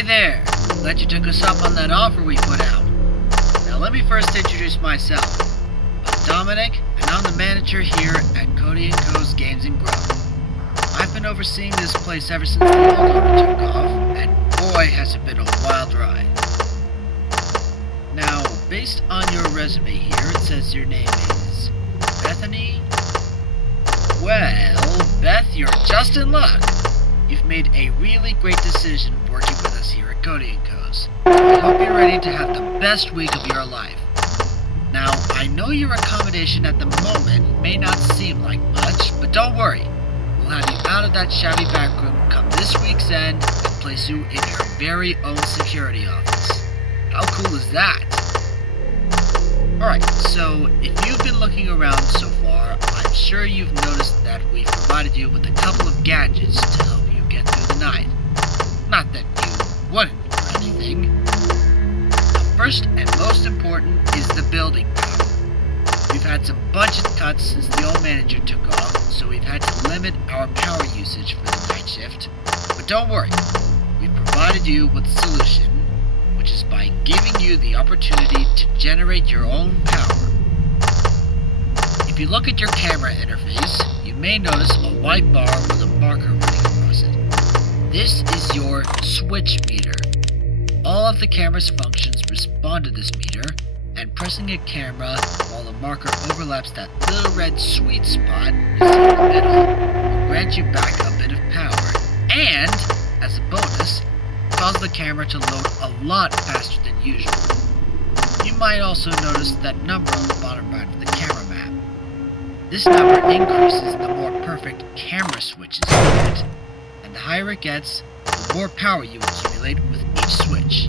Hey there! Glad you took us up on that offer we put out. Now let me first introduce myself. I'm Dominic, and I'm the manager here at Cody & Co's Games and Grub. I've been overseeing this place ever since the old owner took off, and boy has it been a wild ride. Now, based on your resume here, it says your name is Bethany? Well, Beth, you're just in luck. You've made a really great decision working with us here at Cody & Co's. I hope you're ready to have the best week of your life. Now, I know your accommodation at the moment may not seem like much, but don't worry. We'll have you out of that shabby back room come this week's end and place you in your very own security office. How cool is that? Alright, so if you've been looking around so far, I'm sure you've noticed that we've provided you with a couple of gadgets to help you get through the night. Not that you wouldn't or anything. The first and most important is the building power. We've had some budget cuts since the old manager took off, so we've had to limit our power usage for the night shift. But don't worry, we've provided you with a solution, which is by giving you the opportunity to generate your own power. If you look at your camera interface, you may notice a white bar with a marker running across it. This is your switch meter. All of the camera's functions respond to this meter, and pressing a camera while the marker overlaps that little red sweet spot you see in the middle will grant you back a bit of power, and, as a bonus, cause the camera to load a lot faster than usual. You might also notice that number on the bottom right of the camera map. This number increases the more perfect camera switches you get, and the higher it gets, the more power you accumulate with each switch.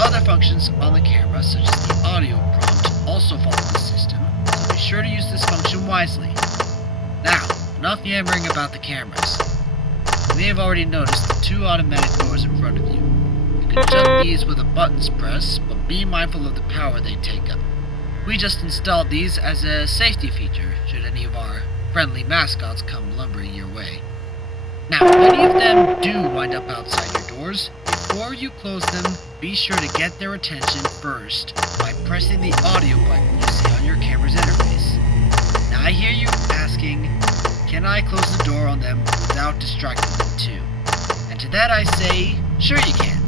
Other functions on the camera, such as the audio prompt, also follow the system, so be sure to use this function wisely. Now, enough yammering about the cameras. You may have already noticed the two automatic doors in front of you. You can shut these with a buttons press, but be mindful of the power they take up. We just installed these as a safety feature, should any of our friendly mascots come lumbering your way. Now, if any of them do wind up outside your doors, before you close them, be sure to get their attention first by pressing the audio button you see on your camera's interface. Now I hear you asking, can I close the door on them without distracting them too? And to that I say, sure you can.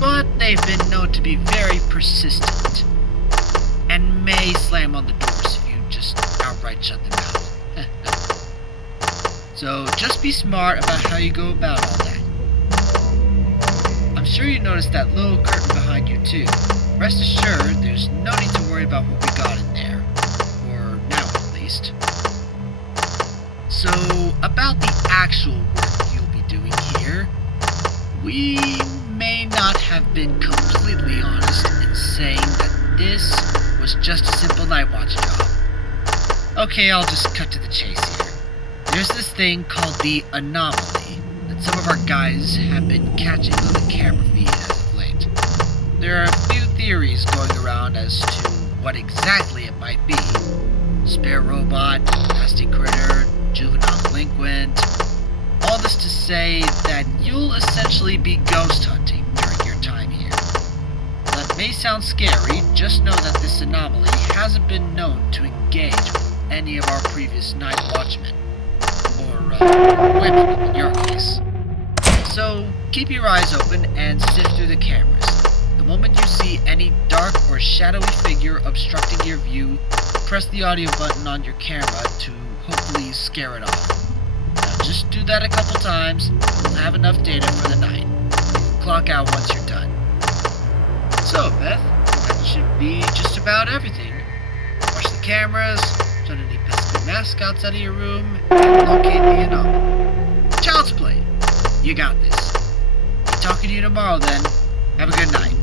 But they've been known to be very persistent, and may slam on the doors if you just outright shut them out. So just be smart about how you go about all that. I'm sure you noticed that little curtain behind you too. Rest assured, there's no need to worry about what we got in there. For now at least. So, about the actual work you'll be doing here, we may not have been completely honest in saying that this was just a simple night watch job. Okay, I'll just cut to the chase here. There's this thing called the anomaly that some of our guys have been catching on the camera feed as of late. There are a few theories going around as to what exactly it might be. Spare robot, nasty critter, juvenile delinquent. All this to say that you'll essentially be ghost hunting during your time here. That may sound scary, just know that this anomaly hasn't been known to engage with any of our previous night watchmen. Or, women in your case. So, keep your eyes open and sift through the cameras. The moment you see any dark or shadowy figure obstructing your view, press the audio button on your camera to hopefully scare it off. Now just do that a couple times, and we'll have enough data for the night. Clock out once you're done. So, Beth, that should be just about everything. Watch the cameras, shut any pesky mascots out of your room, and locate the anomaly. Child's play. You got this. Be talking to you tomorrow then. Have a good night.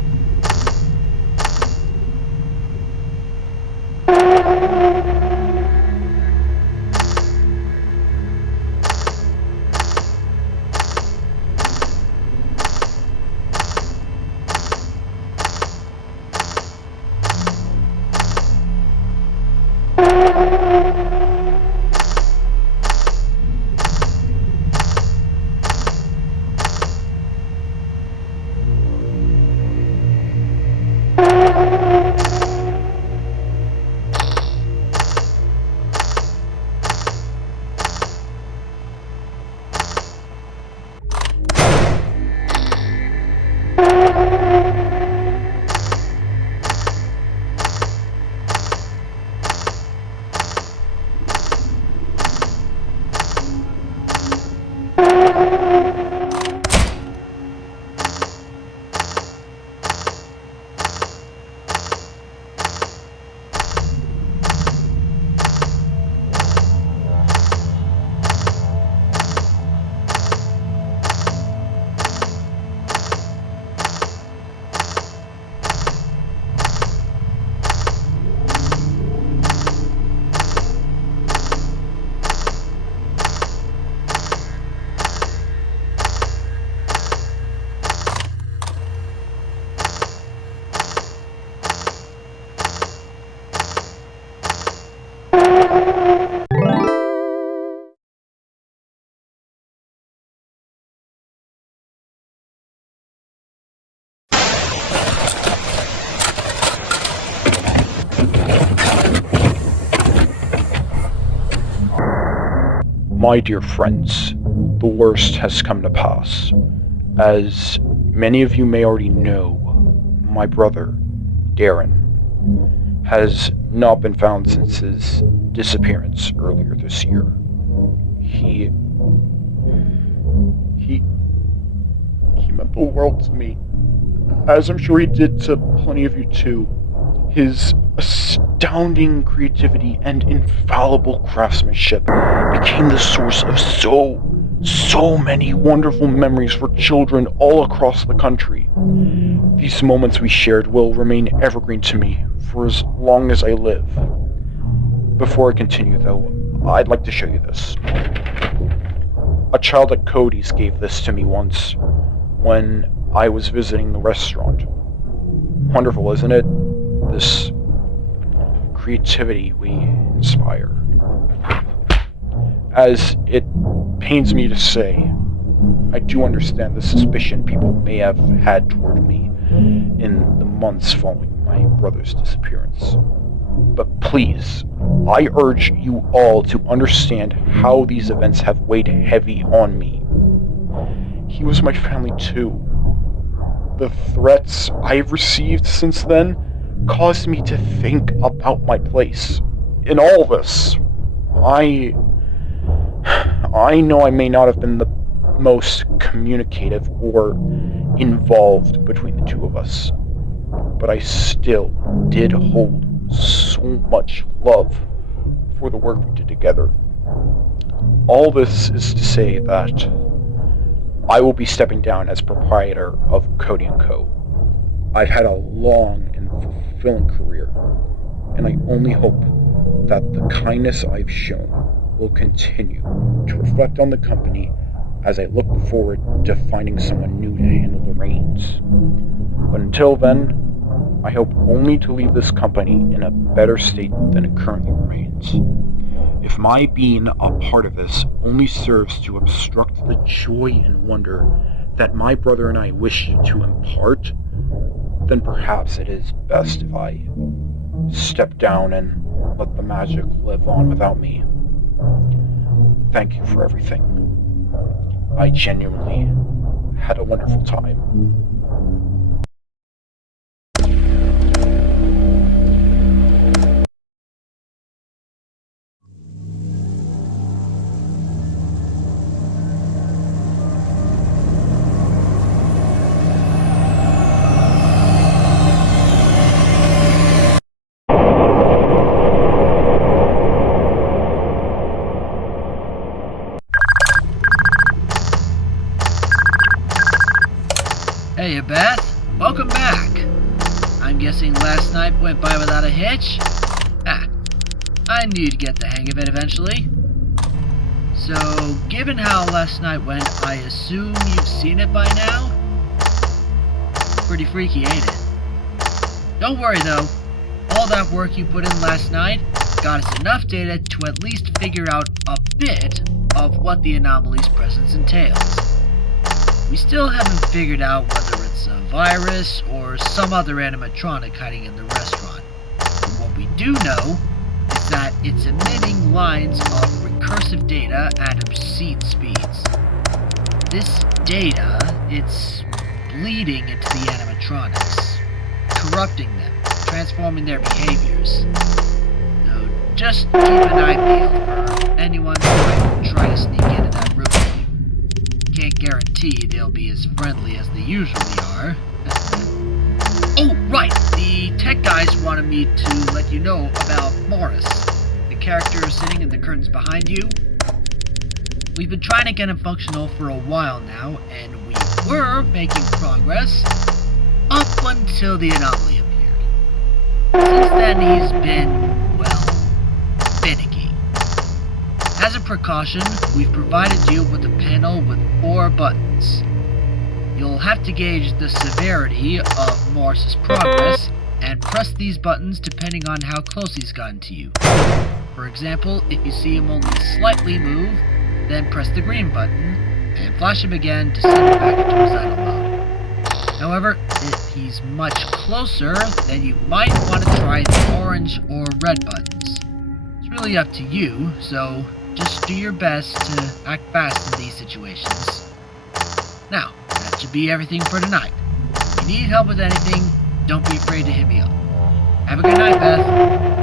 My dear friends, the worst has come to pass. As many of you may already know, my brother, Darren, has not been found since his disappearance earlier this year. He meant the world to me, as I'm sure he did to plenty of you too. His astounding creativity and infallible craftsmanship became the source of so many wonderful memories for children all across the country. These moments we shared will remain evergreen to me for as long as I live. Before I continue, though, I'd like to show you this. A child at Cody's gave this to me once, when I was visiting the restaurant. Wonderful, isn't it? This creativity we inspire. As it pains me to say, I do understand the suspicion people may have had toward me in the months following my brother's disappearance. But please, I urge you all to understand how these events have weighed heavy on me. He was my family too. The threats I've received since then caused me to think about my place in all this. I know I may not have been the most communicative or involved between the two of us, but I still did hold so much love for the work we did together. All this is to say that I will be stepping down as proprietor of Cody & Co. I've had a long and fulfilling career, and I only hope that the kindness I've shown will continue to reflect on the company as I look forward to finding someone new to handle the reins. But until then, I hope only to leave this company in a better state than it currently remains. If my being a part of this only serves to obstruct the joy and wonder that my brother and I wish to impart, then perhaps it is best if I step down and let the magic live on without me. Thank you for everything. I genuinely had a wonderful time. Hey, Beth. Welcome back. I'm guessing last night went by without a hitch? I knew you'd get the hang of it eventually. So, given how last night went, I assume you've seen it by now? Pretty freaky, ain't it? Don't worry though. All that work you put in last night got us enough data to at least figure out a bit of what the anomaly's presence entails. We still haven't figured out whether it's a virus or some other animatronic hiding in the restaurant. What we do know is that it's emitting lines of recursive data at obscene speeds. This data, it's bleeding into the animatronics, corrupting them, transforming their behaviors. So just keep an eye peeled for anyone who might try to sneak into that room with you. Can't guarantee they'll be as friendly as they usually are. Oh, right! The tech guys wanted me to let you know about Morris, the character sitting in the curtains behind you. We've been trying to get him functional for a while now, and we were making progress up until the anomaly appeared. Since then, he's been, well, finicky. As a precaution, we've provided you with a panel with 4 buttons. You'll have to gauge the severity of Morris's progress and press these buttons depending on how close he's gotten to you. For example, if you see him only slightly move, then press the green button and flash him again to send him back into his idle mode. However, if he's much closer, then you might want to try the orange or red buttons. It's really up to you, so just do your best to act fast in these situations. Now, that should be everything for tonight. If you need help with anything, don't be afraid to hit me up. Have a good night, Beth.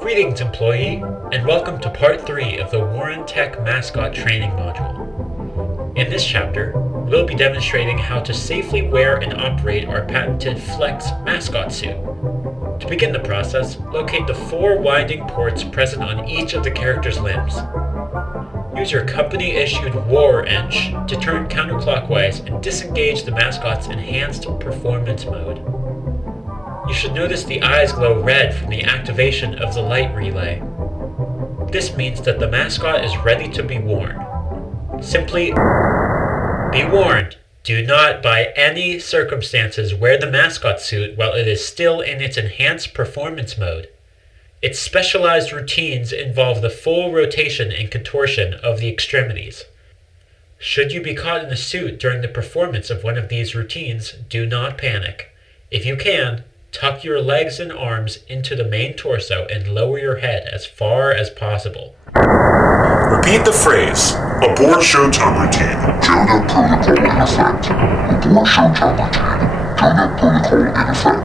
Greetings, employee, and welcome to Part 3 of the Warren Tech Mascot Training Module. In this chapter, we'll be demonstrating how to safely wear and operate our patented Flex mascot suit. To begin the process, locate the 4 winding ports present on each of the character's limbs. Use your company-issued War Wrench to turn counterclockwise and disengage the mascot's enhanced performance mode. You should notice the eyes glow red from the activation of the light relay. This means that the mascot is ready to be worn. Simply be warned, do not by any circumstances wear the mascot suit while it is still in its enhanced performance mode. Its specialized routines involve the full rotation and contortion of the extremities. Should you be caught in the suit during the performance of one of these routines, do not panic. If you can, Tuck your legs and arms into the main torso and lower your head as far as possible. Repeat the phrase. Abort showtime routine. Jonah protocol in effect. Abort showtime routine. Jonah protocol in effect.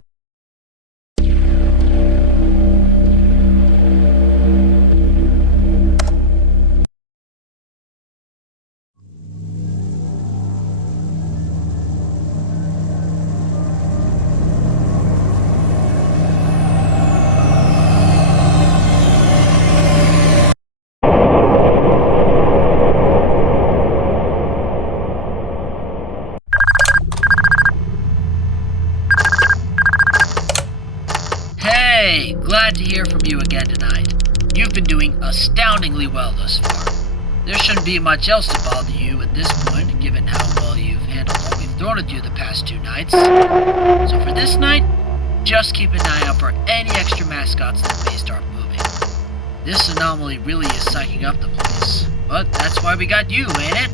Hey, glad to hear from you again tonight. You've been doing astoundingly well thus far. There shouldn't be much else to bother you at this point, given how well you've handled what we've thrown at you the past 2 nights. So for this night, just keep an eye out for any extra mascots that may start moving. This anomaly really is psyching up the place, but that's why we got you, ain't it?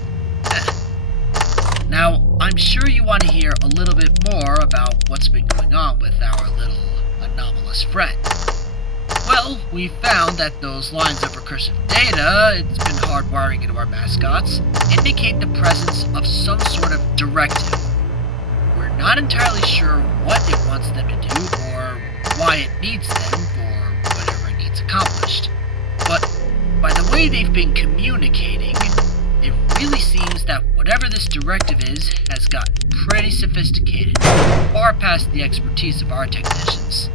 Now, I'm sure you want to hear a little bit more about what's been going on with our little anomalous friend. Well, we found that those lines of recursive data it's been hardwiring into our mascots indicate the presence of some sort of directive. We're not entirely sure what it wants them to do or why it needs them for whatever it needs accomplished. But by the way they've been communicating, it really seems that whatever this directive is has gotten pretty sophisticated, far past the expertise of our technicians.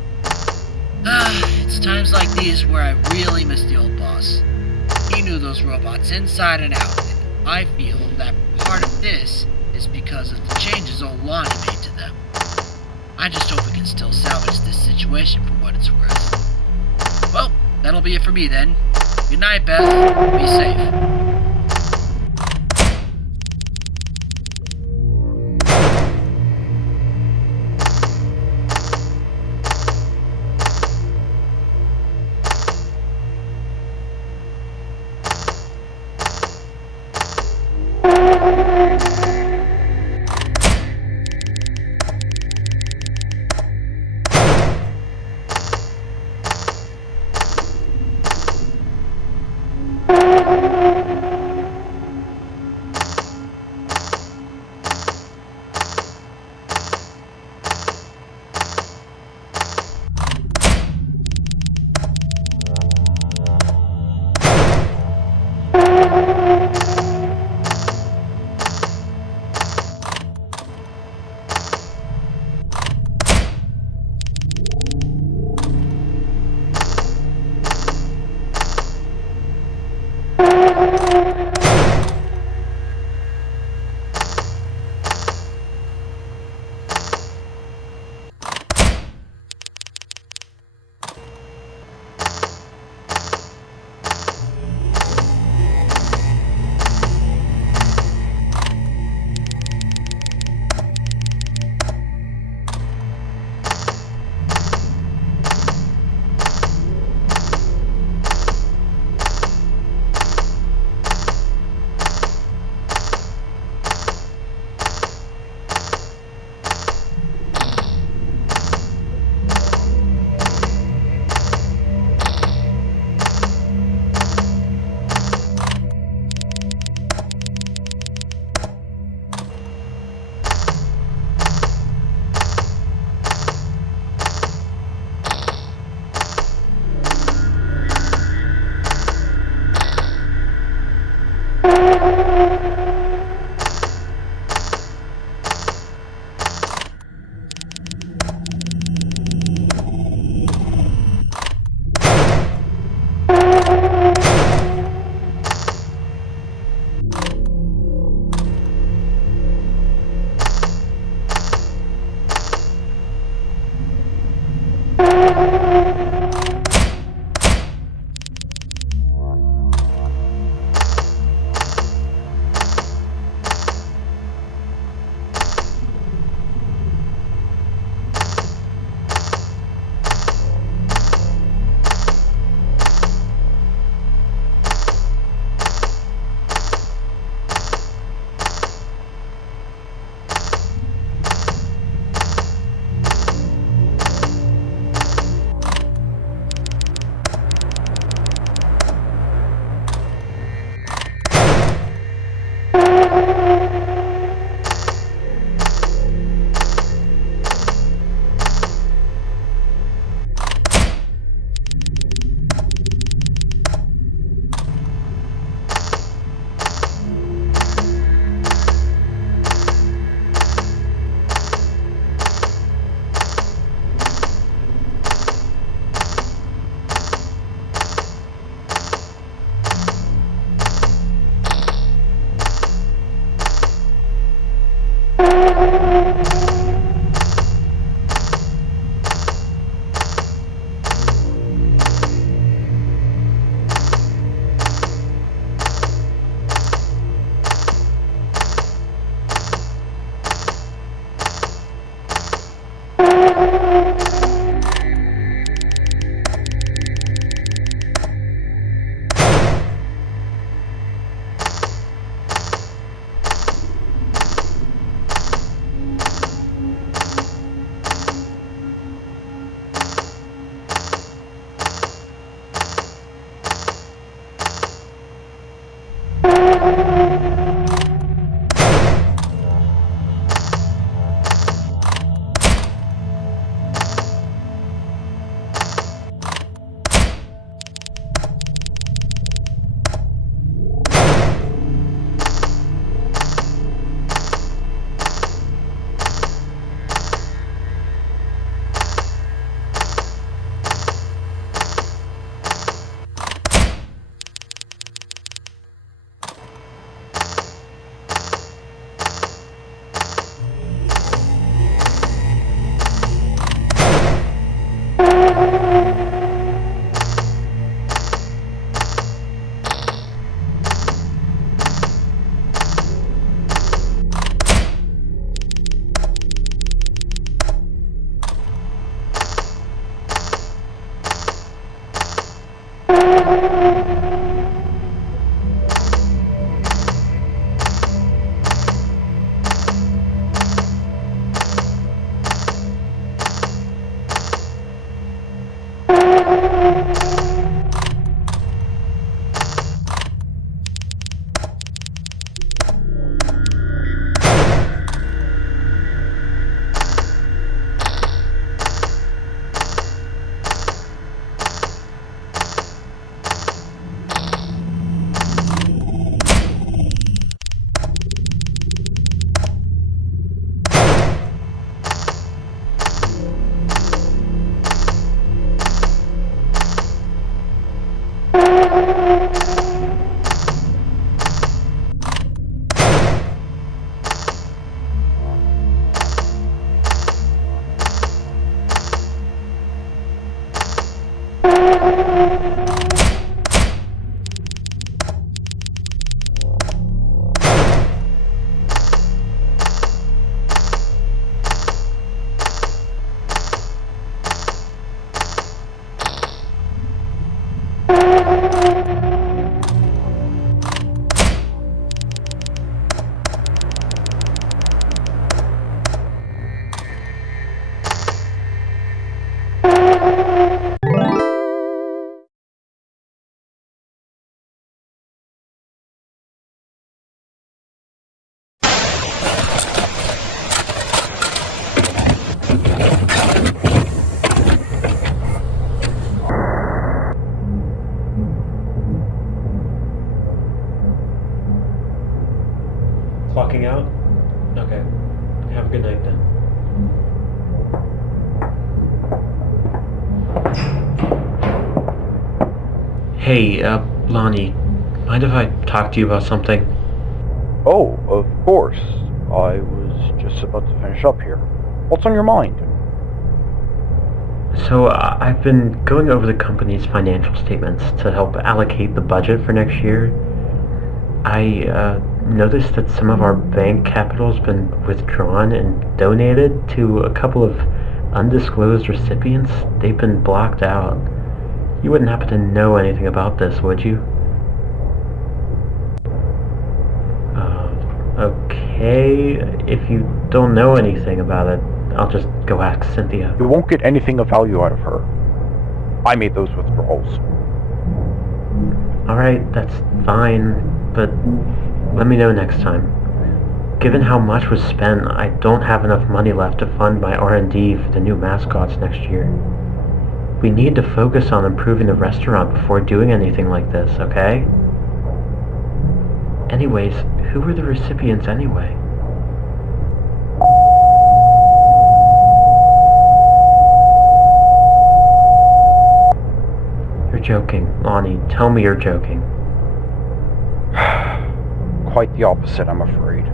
It's times like these where I really miss the old boss. He knew those robots inside and out, and I feel that part of this is because of the changes old Lonnie made to them. I just hope we can still salvage this situation for what it's worth. Well, that'll be it for me then. Good night, Beth. Be safe. Clocking out? Okay. Have a good night then. Hey, Lonnie, mind if I talk to you about something? Oh, of course. I was just about to finish up here. What's on your mind? So, I've been going over the company's financial statements to help allocate the budget for next year. I noticed that some of our bank capital's been withdrawn and donated to a couple of undisclosed recipients. They've been blocked out. You wouldn't happen to know anything about this, would you? Okay. If you don't know anything about it, I'll just go ask Cynthia. You won't get anything of value out of her. I made those withdrawals. Alright, that's fine, but let me know next time. Given how much was spent, I don't have enough money left to fund my R&D for the new mascots next year. We need to focus on improving the restaurant before doing anything like this, okay? Anyways, who were the recipients anyway? You're joking, Lonnie. Tell me you're joking. Quite the opposite, I'm afraid.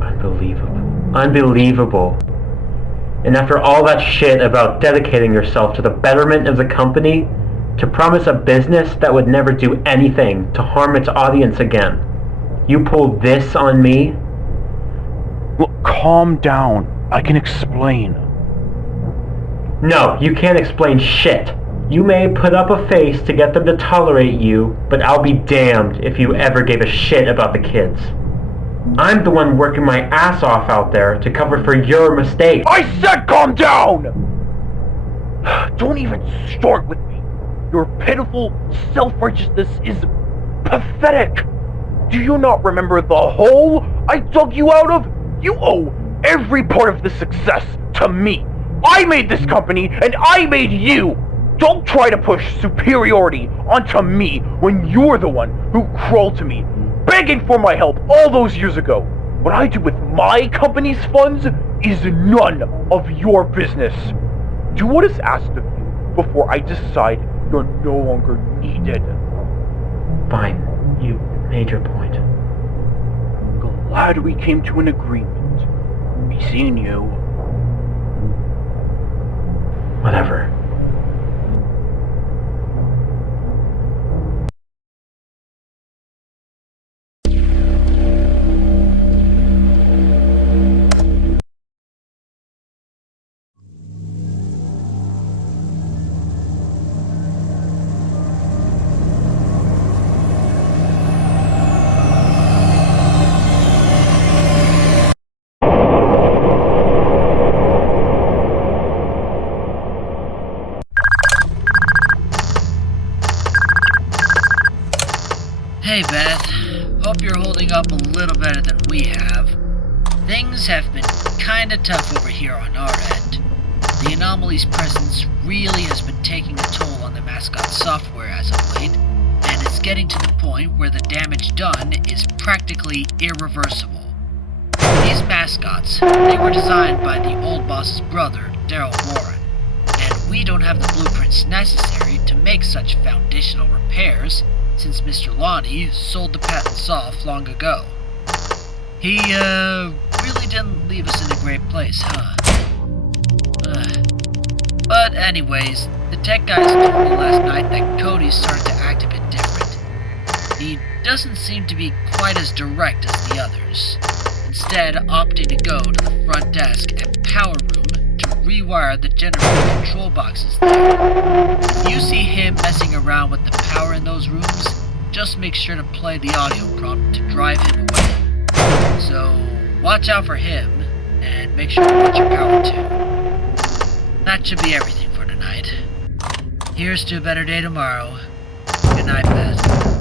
Unbelievable. Unbelievable. And after all that shit about dedicating yourself to the betterment of the company, to promise a business that would never do anything to harm its audience again, you pull this on me? Look, calm down. I can explain. No, you can't explain shit. You may put up a face to get them to tolerate you, but I'll be damned if you ever gave a shit about the kids. I'm the one working my ass off out there to cover for your mistakes. I said calm down! Don't even start with me. Your pitiful self-righteousness is pathetic. Do you not remember the hole I dug you out of? You owe every part of the success to me. I made this company, and I made you. Don't try to push superiority onto me when you're the one who crawled to me, begging for my help all those years ago. What I do with my company's funds is none of your business. Do what is asked of you before I decide you're no longer needed. Fine, you made your point. Glad we came to an agreement. Be seeing you. Whatever. Hey Beth, hope you're holding up a little better than we have. Things have been kinda tough over here on our end. The Anomaly's presence really has been taking a toll on the mascot software as of late, and it's getting to the point where the damage done is practically irreversible. These mascots, they were designed by the old boss's brother, Daryl Warren, and we don't have the blueprints necessary to make such foundational repairs since Mr. Lonnie sold the patents off long ago. He, really didn't leave us in a great place, huh? But anyways, the tech guys told me last night that Cody started to act a bit different. He doesn't seem to be quite as direct as the others, instead opting to go to the front desk and power room to rewire the generator control boxes there. If you see him messing around with the power in those rooms, just make sure to play the audio prompt to drive him away. So, watch out for him, and make sure to watch your power too. That should be everything for tonight. Here's to a better day tomorrow. Good night, Beth.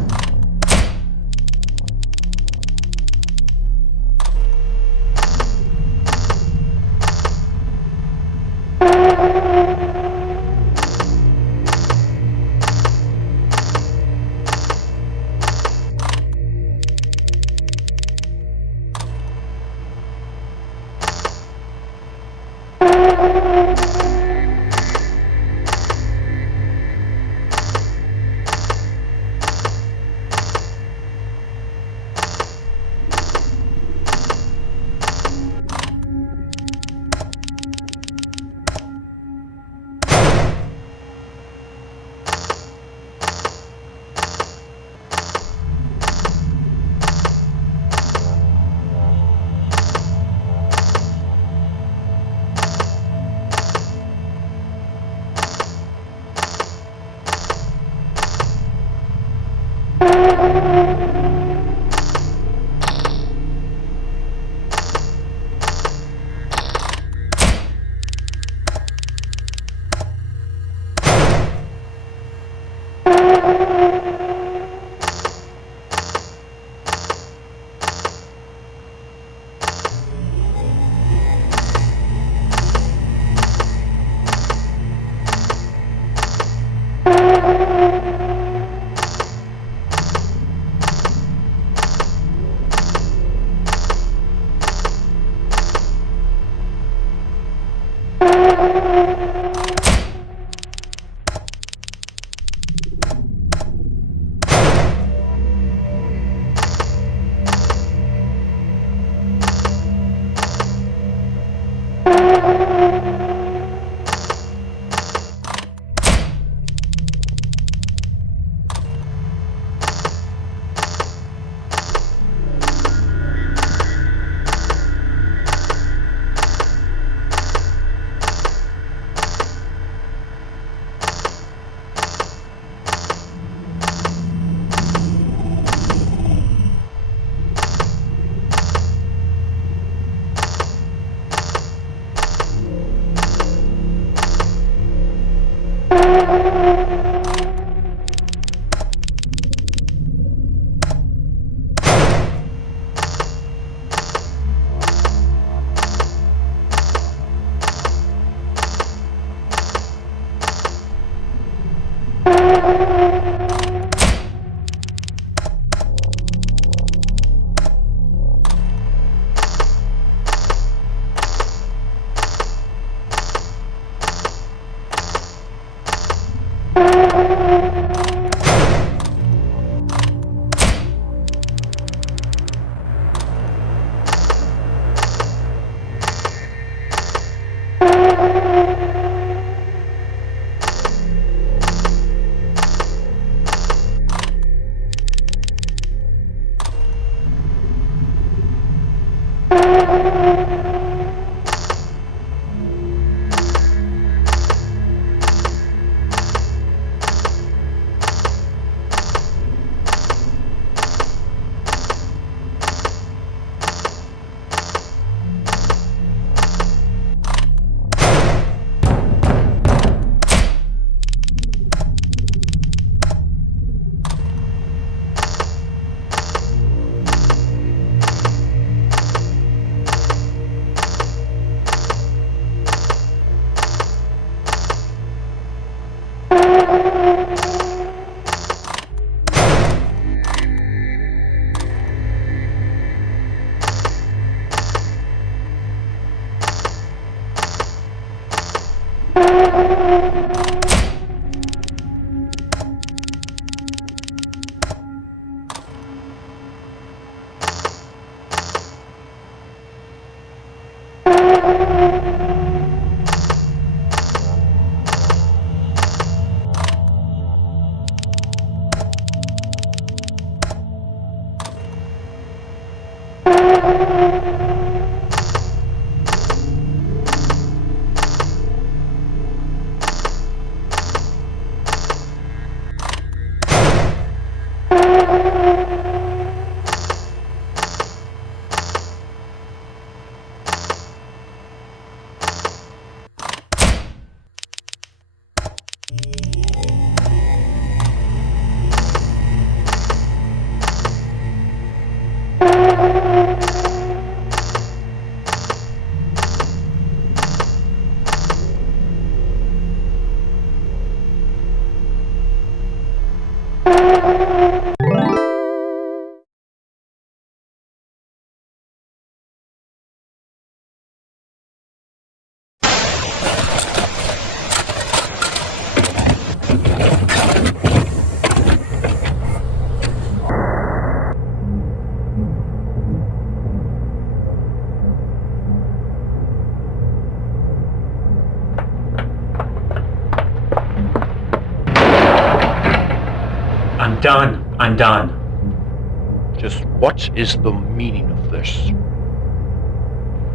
I'm done. Just what is the meaning of this?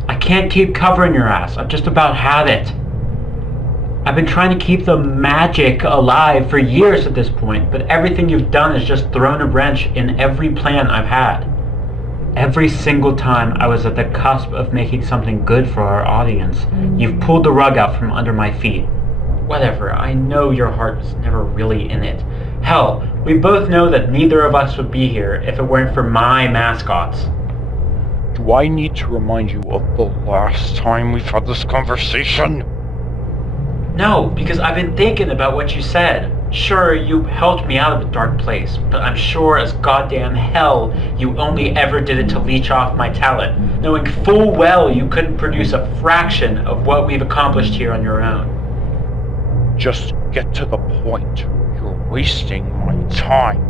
I can't keep covering your ass. I've just about had it. I've been trying to keep the magic alive for years at this point, but everything you've done has just thrown a wrench in every plan I've had. Every single time I was at the cusp of making something good for our audience, you've pulled the rug out from under my feet. Whatever, I know your heart was never really in it. Hell, we both know that neither of us would be here if it weren't for my mascots. Do I need to remind you of the last time we've had this conversation? No, because I've been thinking about what you said. Sure, you helped me out of a dark place, but I'm sure as goddamn hell you only ever did it to leech off my talent, knowing full well you couldn't produce a fraction of what we've accomplished here on your own. Just get to the point. You're wasting my time.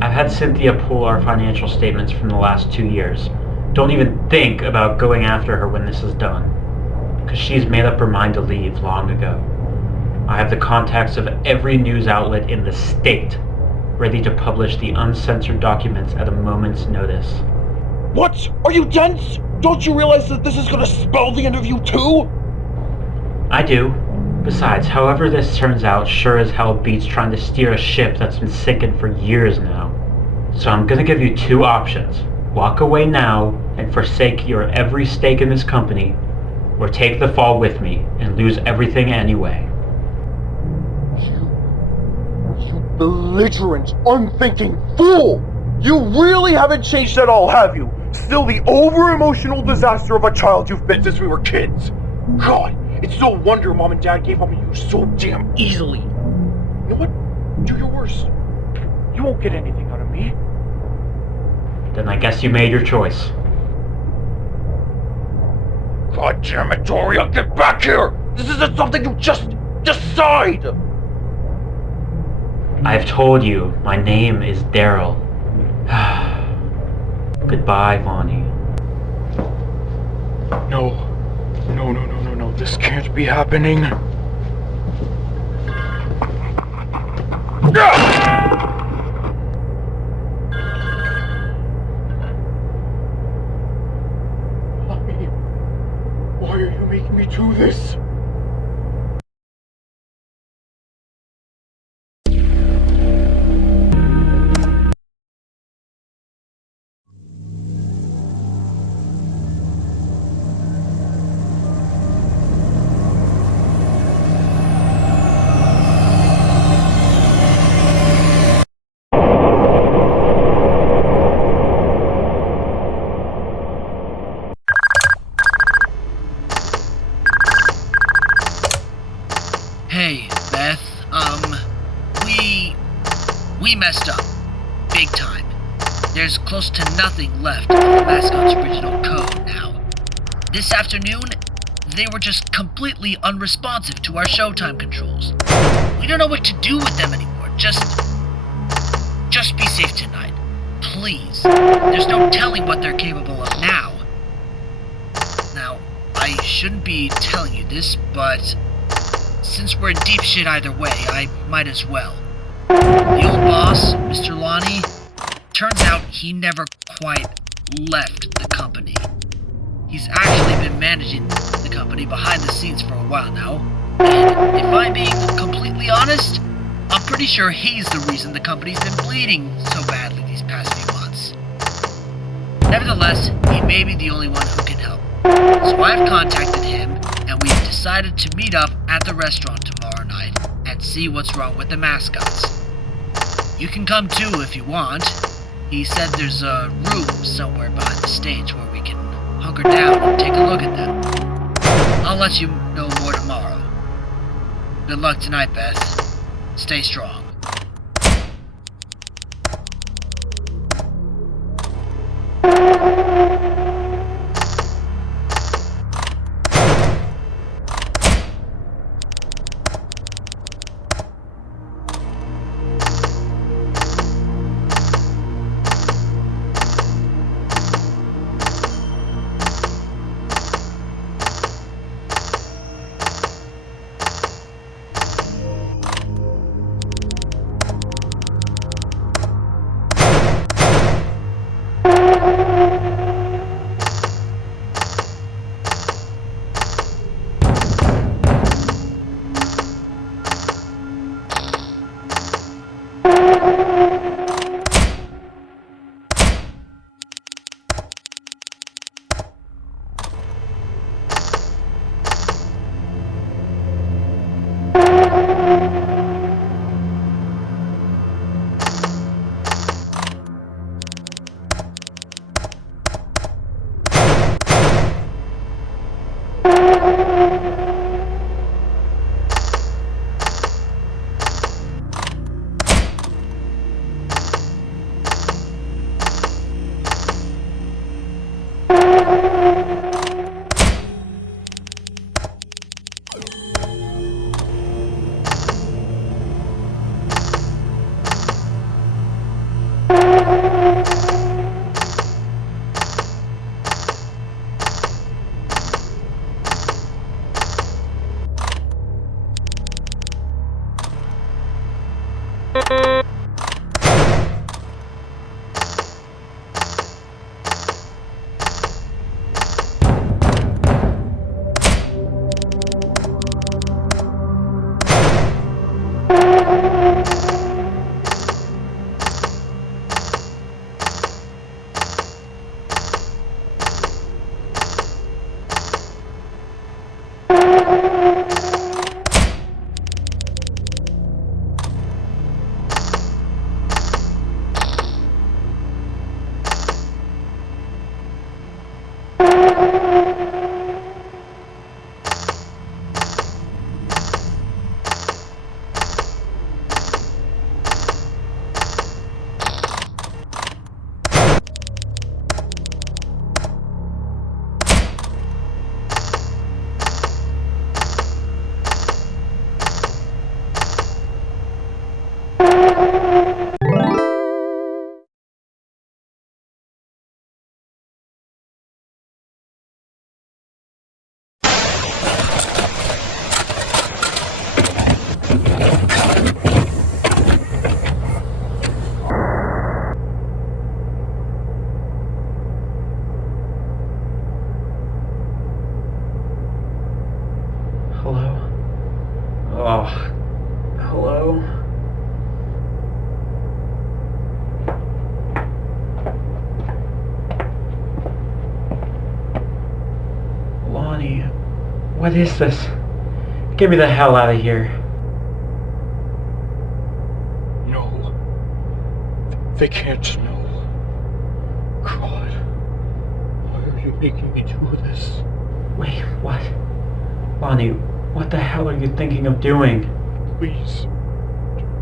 I've had Cynthia pull our financial statements from the last 2 years. Don't even think about going after her when this is done, because she's made up her mind to leave long ago. I have the contacts of every news outlet in the state, ready to publish the uncensored documents at a moment's notice. What? Are you dense? Don't you realize that this is gonna spell the end of you too? I do. Besides, however this turns out sure as hell beats trying to steer a ship that's been sinking for years now. So I'm gonna give you 2 options. Walk away now and forsake your every stake in this company, or take the fall with me and lose everything anyway. You belligerent, unthinking fool! You really haven't changed at all, have you? Still the over-emotional disaster of a child you've been since we were kids. God, it's no wonder Mom and Dad gave up on you so damn easily. You know what? Do your worst. You won't get anything out of me. Then I guess you made your choice. God damn it, Doria, get back here! This isn't something you just decide! I've told you, my name is Daryl. Goodbye, Vonnie. No. No, this can't be happening. Why are you making me do this? Hey, Beth, we messed up. Big time. There's close to nothing left of the mascot's original code now. This afternoon, they were just completely unresponsive to our showtime controls. We don't know what to do with them anymore. Just be safe tonight. Please. There's no telling what they're capable of now. Now, I shouldn't be telling you this, but since we're in deep shit either way, I might as well. The old boss, Mr. Lonnie, turns out he never quite left the company. He's actually been managing the company behind the scenes for a while now, and if I'm being completely honest, I'm pretty sure he's the reason the company's been bleeding so badly these past few months. Nevertheless, he may be the only one who can help. So I've contacted him, and we've decided to meet up at the restaurant tomorrow night and see what's wrong with the mascots. You can come too if you want. He said there's a room somewhere behind the stage where we can hunker down and take a look at them. I'll let you know more tomorrow. Good luck tonight, Beth. Stay strong. Hello? Lonnie, what is this? Get me the hell out of here. No. They can't know. God. Why are you making me do this? Wait, what? Lonnie, what the hell are you thinking of doing? Please.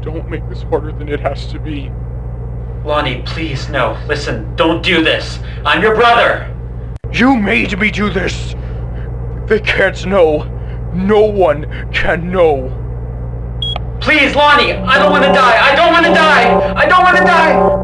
Don't make this harder than it has to be. Lonnie, please, no. Listen, don't do this. I'm your brother! You made me do this! They can't know. No one can know. Please, Lonnie! I don't want to die! I don't want to die! I don't want to die!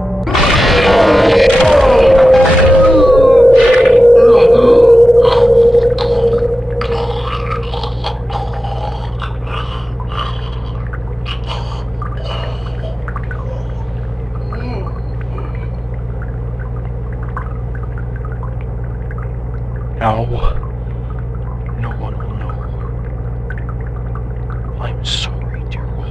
Now, no one will know. I'm sorry, Daryl.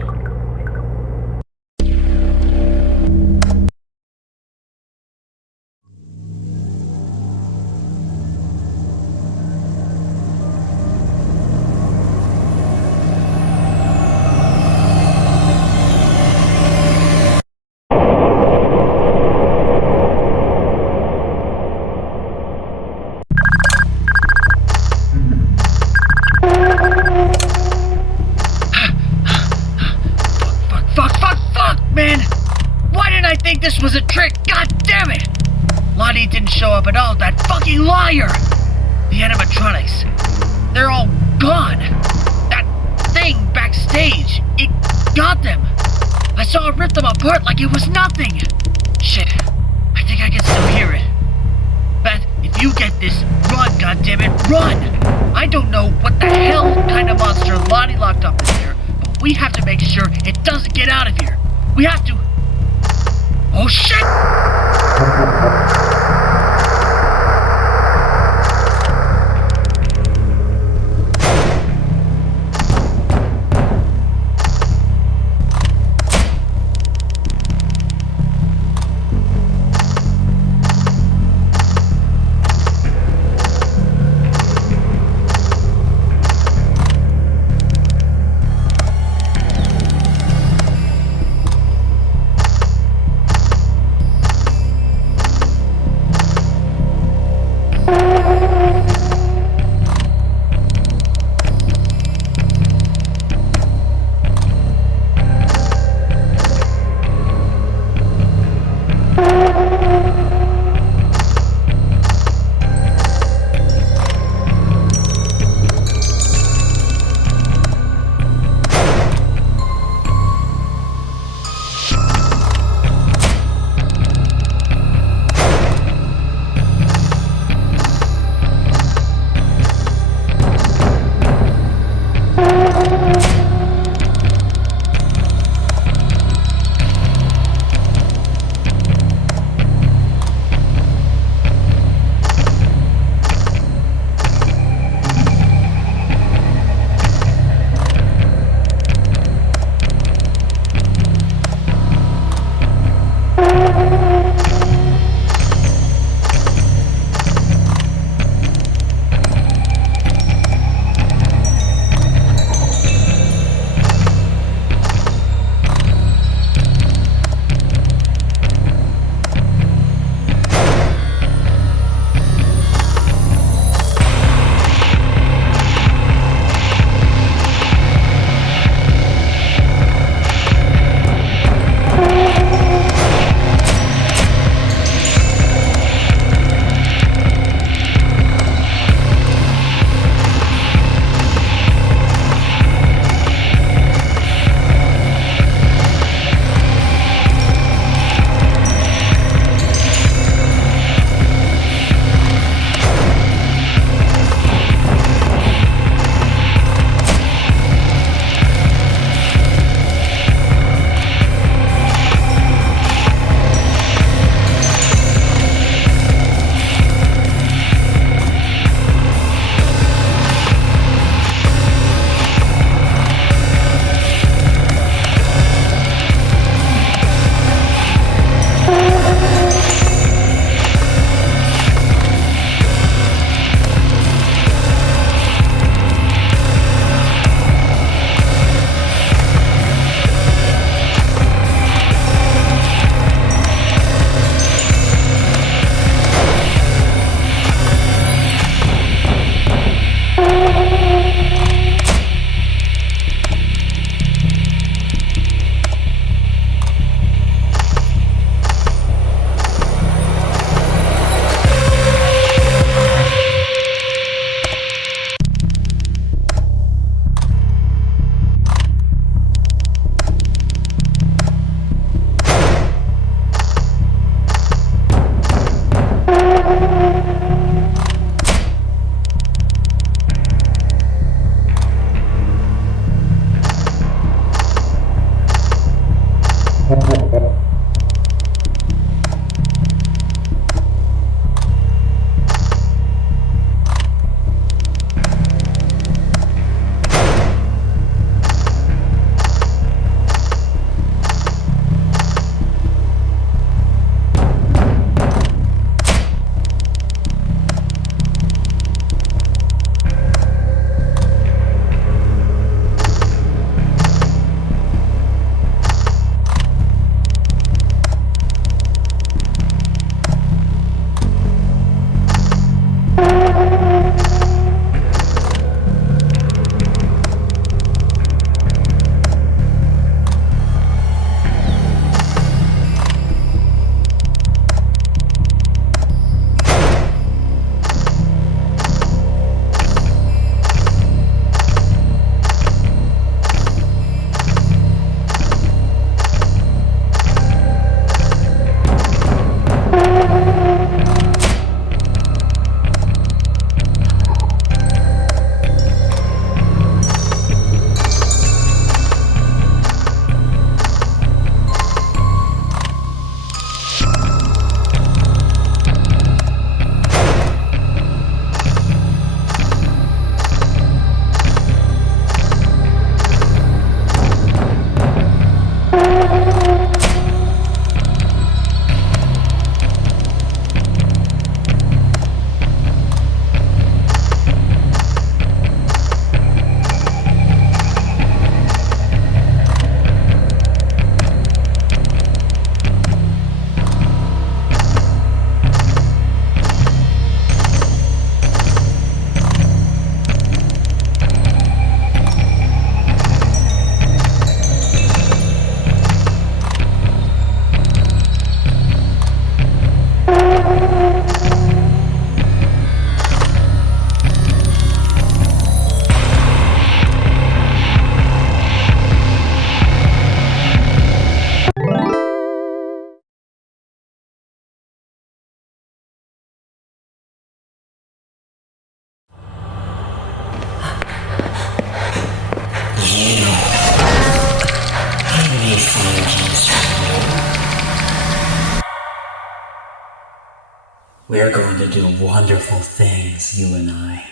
Fuck, man! Why didn't I think this was a trick? God damn it! Lonnie didn't show up at all, that fucking liar! The animatronics, they're all gone! That thing backstage, it got them! I saw it rip them apart like it was nothing! Shit, I think I can still hear it. Beth, if you get this, run, goddammit, run! I don't know what the hell kind of monster Lonnie locked up in there, but we have to make sure it doesn't get out of here. We have to... Oh shit! We are going to do wonderful things, you and I.